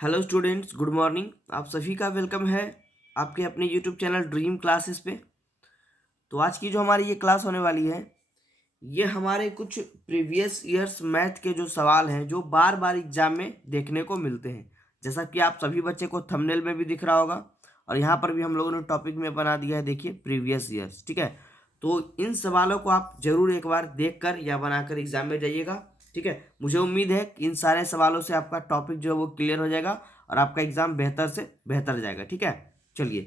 Hello students, good morning. आप सभी का वेलकम है आपके अपने यूट्यूब चैनल ड्रीम क्लासेस पे। तो आज की जो हमारी ये क्लास होने वाली है, ये हमारे कुछ प्रीवियस ईयर्स मैथ के जो सवाल हैं जो बार बार एग्जाम में देखने को मिलते हैं। जैसा कि आप सभी बच्चे को थंबनेल में भी दिख रहा होगा और यहाँ पर भी हम लोगों ने टॉपिक में बना दिया है, देखिए प्रीवियस ईयर्स। ठीक है, तो इन सवालों को आप जरूर एक बार देख कर या बनाकर एग्जाम में जाइएगा। ठीक है, मुझे उम्मीद है कि इन सारे सवालों से आपका टॉपिक जो है वो क्लियर हो जाएगा और आपका एग्जाम बेहतर से बेहतर जाएगा। ठीक है, चलिए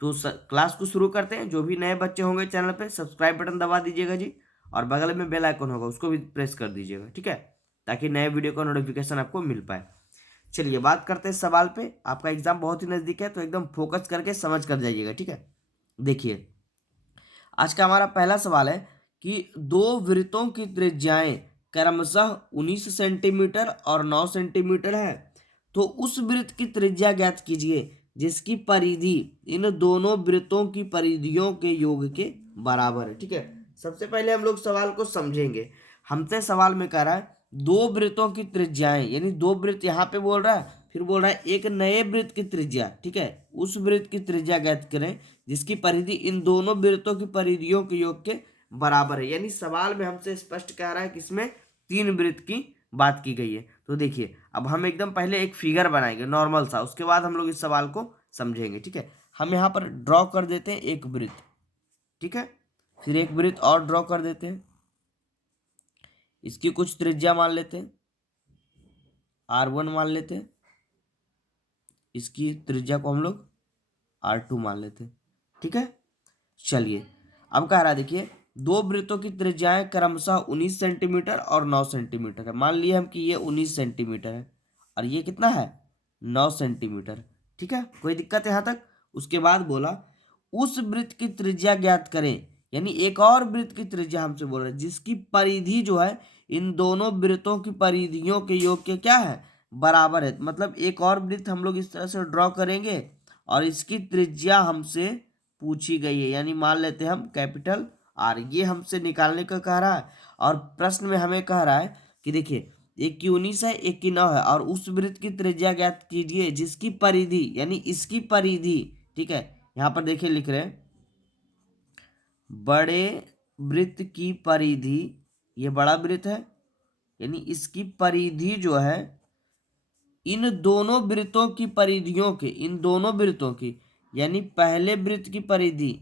तो क्लास को शुरू करते हैं। जो भी नए बच्चे होंगे चैनल पे सब्सक्राइब बटन दबा दीजिएगा जी, और बगल में बेल आइकन होगा उसको भी प्रेस कर दीजिएगा। ठीक है, ताकि नए वीडियो का नोटिफिकेशन आपको मिल पाए। चलिए बात करते हैं सवाल पे। आपका एग्जाम बहुत ही नज़दीक है तो एकदम फोकस करके समझ कर जाइएगा। ठीक है, देखिए आज का हमारा पहला सवाल है कि दो वृत्तों की त्रिज्याएं क्रमशः 19 सेंटीमीटर और 9 सेंटीमीटर है, तो उस वृत्त की त्रिज्या ज्ञात कीजिए जिसकी परिधि इन दोनों वृत्तों की परिधियों के योग के बराबर है। ठीक है, सबसे पहले हम लोग सवाल को समझेंगे। हमसे सवाल में कह रहा है दो वृत्तों की त्रिज्याएं, यानी दो वृत्त यहाँ पे बोल रहा है, फिर बोल रहा है एक नए वृत्त की त्रिज्या। ठीक है, उस वृत्त की त्रिज्या ज्ञात करें जिसकी परिधि इन दोनों वृत्तों की परिधियों के योग के बराबर है। यानी सवाल में हमसे स्पष्ट कह रहा है कि इसमें तीन वृत्त की बात की गई है। तो देखिए अब हम एकदम पहले एक फिगर बनाएंगे नॉर्मल सा, उसके बाद हम लोग इस सवाल को समझेंगे। ठीक है, हम यहाँ पर ड्रॉ कर देते हैं एक वृत्त। ठीक है, फिर एक वृत्त और ड्रॉ कर देते हैं, इसकी कुछ त्रिज्या मान लेते हैं, R1 मान लेते हैं, इसकी त्रिज्या को हम लोग R2 मान लेते हैं। ठीक है, चलिए अब कह रहा है देखिए दो वृत्तों की त्रिज्याएं क्रमशः 19 सेंटीमीटर और 9 सेंटीमीटर है। मान लिए हम कि ये 19 सेंटीमीटर है और ये कितना है 9 सेंटीमीटर। ठीक है, कोई दिक्कत है यहाँ तक? उसके बाद बोला उस वृत्त की त्रिज्या ज्ञात करें, यानी एक और वृत्त की त्रिज्या हमसे बोल रहा है जिसकी परिधि जो है इन दोनों वृत्तों की परिधियों के योग के क्या है बराबर है। मतलब एक और वृत्त हम लोग इस तरह से ड्रॉ करेंगे और इसकी त्रिज्या हमसे पूछी गई है, यानी मान लेते हैं हम कैपिटल आर। ये हमसे निकालने का कह रहा है और प्रश्न में हमें कह रहा है कि देखिए एक की 19 है, एक की 9 है, और उस वृत्त की त्रिज्या ज्ञात कीजिए जिसकी परिधि, यानी इसकी परिधि। ठीक है, यहाँ पर देखिए लिख रहे हैं बड़े वृत्त की परिधि, ये बड़ा वृत्त है, यानी इसकी परिधि जो है इन दोनों वृत्तों की परिधियों के, इन दोनों वृत्तों की, यानी पहले वृत्त की परिधि,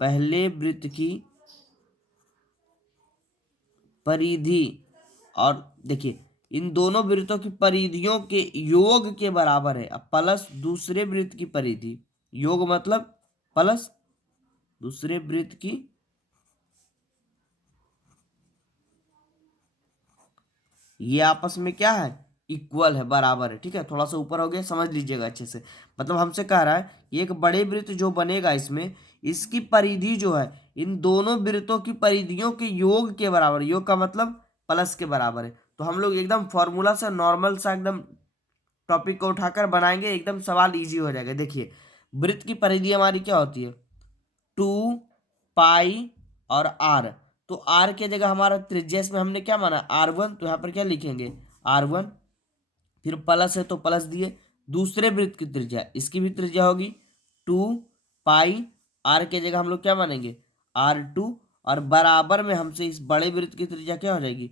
पहले वृत्त की परिधि, और देखिए इन दोनों वृत्तों की परिधियों के योग के बराबर है। अब प्लस दूसरे वृत्त की परिधि, योग मतलब प्लस दूसरे वृत्त की, ये आपस में क्या है इक्वल है, बराबर है। ठीक है, थोड़ा सा ऊपर हो गया, समझ लीजिएगा अच्छे से। मतलब हमसे कह रहा है ये एक बड़े वृत्त जो बनेगा इसमें, इसकी परिधि जो है इन दोनों वृत्तों की परिधियों के योग के बराबर, योग का मतलब प्लस के बराबर है। तो हम लोग एकदम फॉर्मूला से नॉर्मल सा एकदम टॉपिक को उठाकर बनाएंगे, एकदम सवाल इजी हो जाएगा। देखिए वृत्त की परिधि हमारी क्या होती है 2 पाई और आर। तो आर की जगह हमारा त्रिज्या इसमें हमने क्या माना R1, तो यहाँ पर क्या लिखेंगे R1, फिर प्लस है तो प्लस दिए। दूसरे वृत्त की त्रिज्या, इसकी भी त्रिज्या होगी 2 पाई, आर की जगह हम लोग क्या मानेंगे R2, और बराबर में हमसे इस बड़े वृत्त की त्रिज्या क्या हो जाएगी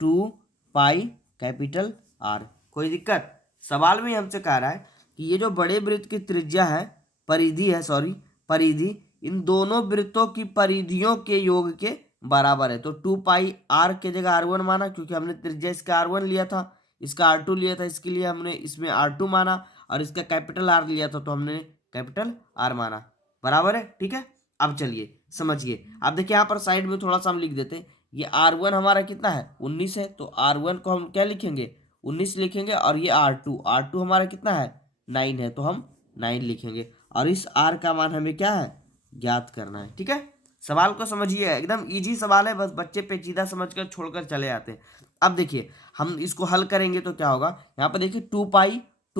2 पाई कैपिटल आर। कोई दिक्कत? सवाल में हमसे कह रहा है कि ये जो बड़े वृत्त की त्रिज्या है, परिधि है, सॉरी परिधि, इन दोनों वृत्तों की परिधियों के योग के बराबर है। तो 2 पाई, आर की जगह R1 माना क्योंकि हमने त्रिज्या इसका R1 लिया था, इसका R2 लिया था, इसके लिए हमने इसमें R2 माना, और इसका कैपिटल आर लिया था तो हमने कैपिटल आर माना। बराबर है? ठीक है, अब चलिए समझिए। अब देखिए यहाँ पर साइड में थोड़ा सा हम लिख देते हैं, ये R1 हमारा कितना है 19 है, तो R1 को हम क्या लिखेंगे 19 लिखेंगे, और ये R2 हमारा कितना है 9 है, तो हम 9 लिखेंगे, और इस R का मान हमें क्या है ज्ञात करना है। ठीक है, सवाल को समझिए, एकदम इजी सवाल है, बस बच्चे पेचीदा समझकर छोड़कर चले आते हैं। अब देखिए हम इसको हल करेंगे तो क्या होगा, यहाँ पर देखिए 2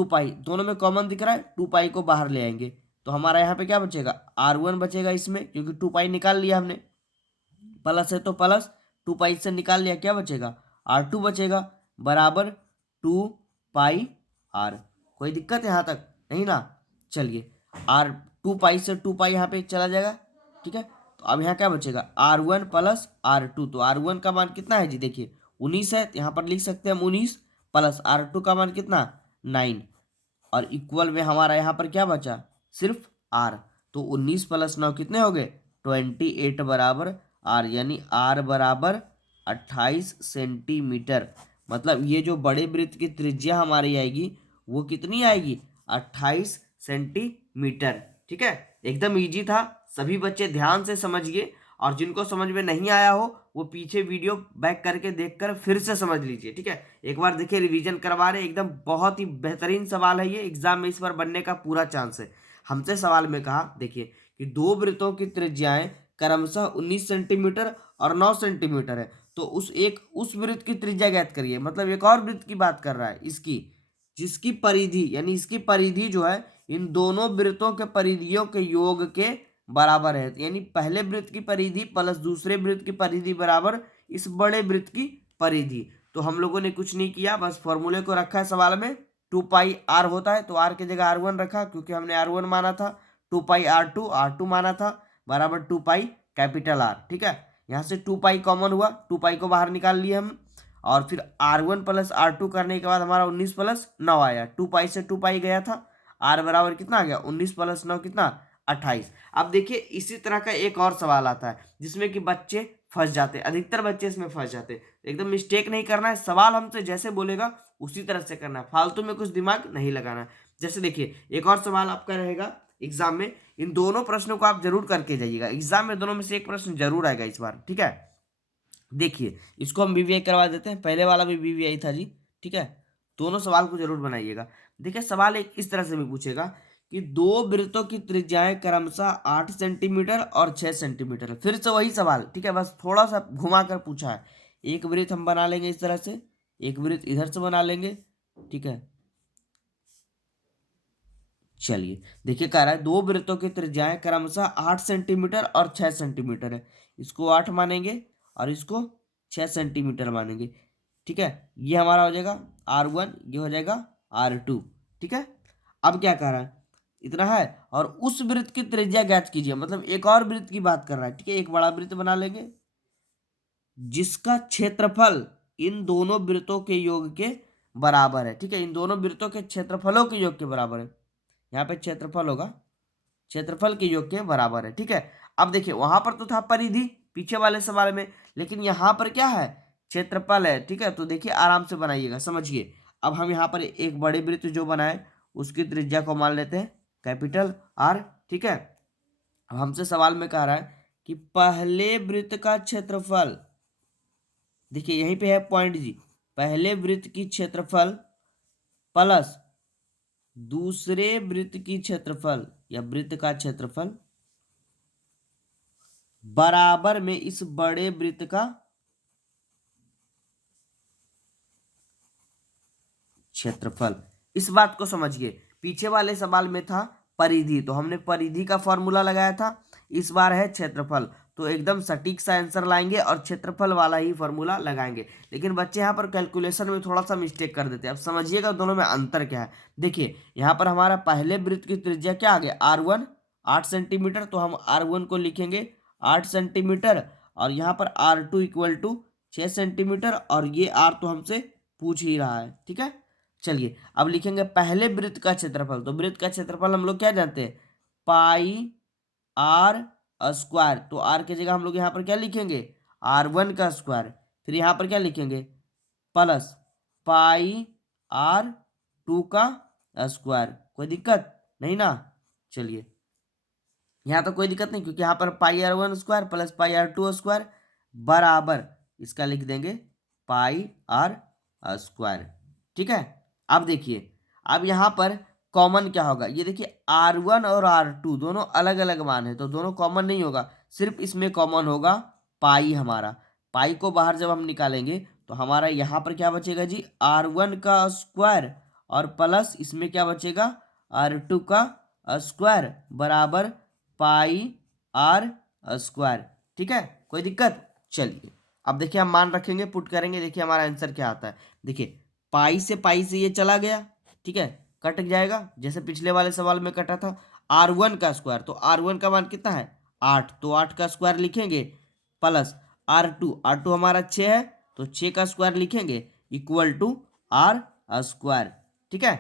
पाई दोनों में कॉमन दिख रहा है, 2 पाई को बाहर ले आएंगे तो हमारा यहाँ पे क्या बचेगा R1 बचेगा इसमें, क्योंकि 2 पाई निकाल लिया हमने, प्लस है तो प्लस, 2 पाई से निकाल लिया, क्या बचेगा R2 बचेगा, बराबर 2 पाई आर। कोई दिक्कत यहाँ तक नहीं ना। चलिए आर 2 पाई से 2 पाई यहाँ पे चला जाएगा, ठीक है। तो अब यहाँ क्या बचेगा R1 प्लस R2। तो R1 का मान कितना है जी, देखिए 19 है, तो यहाँ पर लिख सकते हैं हम 19 प्लस R2 का मान कितना 9, और इक्वल में हमारा यहाँ पर क्या बचा सिर्फ R। तो 19 प्लस 9 कितने हो गए 28 बराबर R, यानी R बराबर 28 सेंटीमीटर। मतलब ये जो बड़े वृत्त की त्रिज्या हमारी आएगी वो कितनी आएगी 28 सेंटीमीटर। ठीक है, एकदम इजी था, सभी बच्चे ध्यान से समझिए, और जिनको समझ में नहीं आया हो वो पीछे वीडियो बैक करके देखकर फिर से समझ लीजिए। ठीक है, एक बार देखिए, रिवीजन करवा रहे, एकदम बहुत ही बेहतरीन सवाल है ये, एग्जाम में इस बार बनने का पूरा चांस है। हमसे सवाल में कहा देखिए कि दो वृत्तों की त्रिज्याएं क्रमशः 19 सेंटीमीटर और 9 सेंटीमीटर है, तो उस वृत्त की त्रिज्या ज्ञात करिए। मतलब एक और वृत्त की बात कर रहा है, इसकी जिसकी परिधि, यानी इसकी परिधि जो है इन दोनों वृत्तों के परिधियों के योग के बराबर है। यानी पहले वृत्त की परिधि प्लस दूसरे वृत्त की परिधि बराबर इस बड़े वृत्त की परिधि। तो हम लोगों ने कुछ नहीं किया, बस फॉर्मूले को रखा है सवाल में, 2 पाई आर होता है तो आर की जगह R1 रखा, क्योंकि हमने R1 माना था, 2 पाई R2 माना था, बराबर 2 पाई ठीक है। यहाँ से 2 पाई कॉमन हुआ, 2 पाई को बाहर निकाल लिए हम, और फिर R1 प्लस R2 करने के बाद हमारा 19 प्लस 9 आया, 2 पाई से 2 पाई गया था, R बराबर कितना आ गया 19 प्लस 9 कितना 28। अब देखिए इसी तरह का एक और सवाल आता है जिसमें कि बच्चे फंस जाते हैं, अधिकतर बच्चे इसमें फंस जाते हैं। एकदम मिस्टेक नहीं करना है, सवाल हमसे जैसे बोलेगा उसी तरह से करना है, फालतू में कुछ दिमाग नहीं लगाना है। जैसे देखिए एक और सवाल आपका रहेगा एग्जाम में, इन दोनों प्रश्नों को आप जरूर करके जाइएगा, एग्जाम में दोनों में से एक प्रश्न जरूर आएगा इस बार। ठीक है, देखिए इसको हम BVI करवा देते हैं, पहले वाला भी BVI था जी। ठीक है, दोनों सवाल को जरूर बनाइएगा। देखिए सवाल एक इस तरह से भी पूछेगा कि दो वृत्तों की त्रिज्याएं क्रमशः 8 सेंटीमीटर और 6 सेंटीमीटर है। फिर से वही सवाल, ठीक है, बस थोड़ा सा घुमा कर पूछा है। एक वृत्त हम बना लेंगे इस तरह से, एक वृत्त इधर से बना लेंगे। ठीक है, चलिए देखिए कह रहा है दो वृत्तों की त्रिज्याएं क्रमशः 8 सेंटीमीटर और 6 सेंटीमीटर है। इसको 8 मानेंगे और इसको 6 सेंटीमीटर मानेंगे। ठीक है, ये हमारा हो जाएगा R1, ये हो जाएगा R2। ठीक है, अब क्या कह रहा है इतना है, और उस वृत्त की त्रिज्या ज्ञात कीजिए। मतलब एक और वृत्त की बात कर रहा है। ठीक है, एक बड़ा वृत्त बना लेंगे जिसका क्षेत्रफल इन दोनों वृत्तों के योग के बराबर है। ठीक है, इन दोनों वृत्तों के क्षेत्रफलों के योग के बराबर है, यहाँ पे क्षेत्रफल होगा, क्षेत्रफल के योग के बराबर है। ठीक है, अब देखिए वहां पर तो था परिधि पीछे वाले सवाल में, लेकिन यहाँ पर क्या है क्षेत्रफल है। ठीक है, तो देखिए आराम से बनाइएगा, समझिए। अब हम यहाँ पर एक बड़े वृत्त जो बनाए उसकी त्रिज्या को मान लेते हैं कैपिटल R। ठीक है, अब हमसे सवाल में कह रहा है कि पहले वृत्त का क्षेत्रफल, देखिए यहीं पे है पॉइंट जी, पहले वृत्त की क्षेत्रफल प्लस दूसरे वृत्त की क्षेत्रफल या वृत्त का क्षेत्रफल बराबर में इस बड़े वृत्त का क्षेत्रफल। इस बात को समझिए, पीछे वाले सवाल में था परिधि, तो हमने परिधि का फॉर्मूला लगाया था, इस बार है क्षेत्रफल, तो एकदम सटीक सा आंसर लाएंगे और क्षेत्रफल वाला ही फॉर्मूला लगाएंगे। लेकिन बच्चे यहाँ पर कैलकुलेशन में थोड़ा सा मिस्टेक कर देते हैं। अब समझिएगा दोनों में अंतर क्या है। देखिए यहाँ पर हमारा पहले वृत्त की त्रिज्या क्या आ गया R1 8 सेंटीमीटर, तो हम R1 को लिखेंगे 8 सेंटीमीटर, और यहाँ पर R2 इक्वल टू 6 सेंटीमीटर, और ये R तो हमसे पूछ ही रहा है। ठीक है, चलिए अब लिखेंगे पहले वृत्त का क्षेत्रफल। तो वृत्त का क्षेत्रफल हम लोग क्या जानते हैं πr²। तो r की जगह हम लोग यहाँ पर क्या लिखेंगे R1 का स्क्वायर, फिर यहाँ पर क्या लिखेंगे प्लस πr2 का स्क्वायर। कोई दिक्कत नहीं ना। चलिए यहाँ तो कोई दिक्कत नहीं, क्योंकि यहाँ पर πr1² प्लस πr2² बराबर इसका लिख देंगे πr²। ठीक है, अब देखिए अब यहाँ पर कॉमन क्या होगा, ये देखिए R1 और R2 दोनों अलग अलग मान है, तो दोनों कॉमन नहीं होगा, सिर्फ इसमें कॉमन होगा पाई। हमारा पाई को बाहर जब हम निकालेंगे तो हमारा यहाँ पर क्या बचेगा जी R1 का स्क्वायर, और प्लस इसमें क्या बचेगा R2 का स्क्वायर बराबर πr²। ठीक है, कोई दिक्कत। चलिए अब देखिए हम मान रखेंगे, पुट करेंगे, देखिए हमारा आंसर क्या आता है। देखिए पाई से ये चला गया, ठीक है, कट जाएगा जैसे पिछले वाले सवाल में कटा था। R1 का स्क्वायर, तो R1 का मान कितना है 8, तो 8 का स्क्वायर लिखेंगे प्लस R2 हमारा 6 है, तो 6 का स्क्वायर लिखेंगे इक्वल टू R स्क्वायर, ठीक है।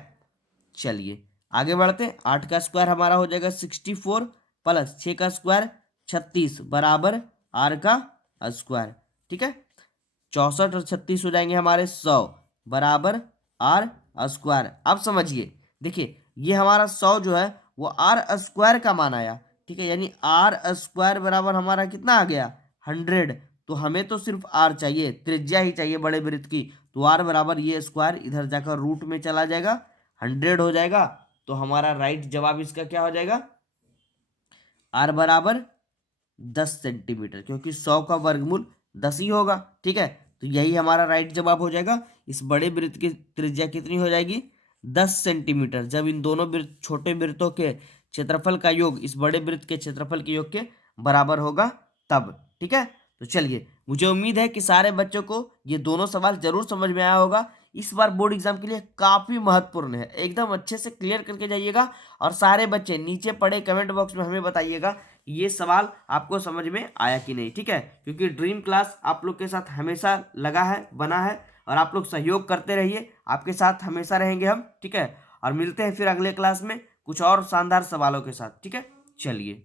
चलिए आगे बढ़ते हैं। 8 का स्क्वायर हमारा हो जाएगा 64 प्लस 6 का स्क्वायर 36 बराबर R का स्क्वायर, ठीक है। 64 और 36 हो जाएंगे हमारे 100 बराबर R स्क्वायर। अब समझिए, देखिए ये हमारा 100 जो है वो R स्क्वायर का मान आया, ठीक है, यानी R स्क्वायर बराबर हमारा कितना आ गया 100। तो हमें तो सिर्फ R चाहिए, त्रिज्या ही चाहिए बड़े वृत्त की, तो R बराबर ये स्क्वायर इधर जाकर रूट में चला जाएगा, 100 हो जाएगा। तो हमारा राइट जवाब इसका क्या हो जाएगा, R बराबर 10 सेंटीमीटर, क्योंकि 100 का वर्गमूल 10 ही होगा, ठीक है। तो यही हमारा राइट जवाब हो जाएगा। इस बड़े वृत्त की त्रिज्या कितनी हो जाएगी 10 सेंटीमीटर। जब इन दोनों वृत्त छोटे वृत्तों के क्षेत्रफल का योग इस बड़े वृत्त के क्षेत्रफल के योग के बराबर होगा तब, ठीक है। तो चलिए, मुझे उम्मीद है कि सारे बच्चों को ये दोनों सवाल जरूर समझ में आया होगा। इस बार बोर्ड एग्जाम के लिए काफी महत्वपूर्ण है, एकदम अच्छे से क्लियर करके जाइएगा। और सारे बच्चे नीचे पड़े कमेंट बॉक्स में हमें बताइएगा ये सवाल आपको समझ में आया कि नहीं, ठीक है। क्योंकि ड्रीम क्लास आप लोग के साथ हमेशा लगा है, बना है, और आप लोग सहयोग करते रहिए, आपके साथ हमेशा रहेंगे हम, ठीक है। और मिलते हैं फिर अगले क्लास में कुछ और शानदार सवालों के साथ, ठीक है। चलिए।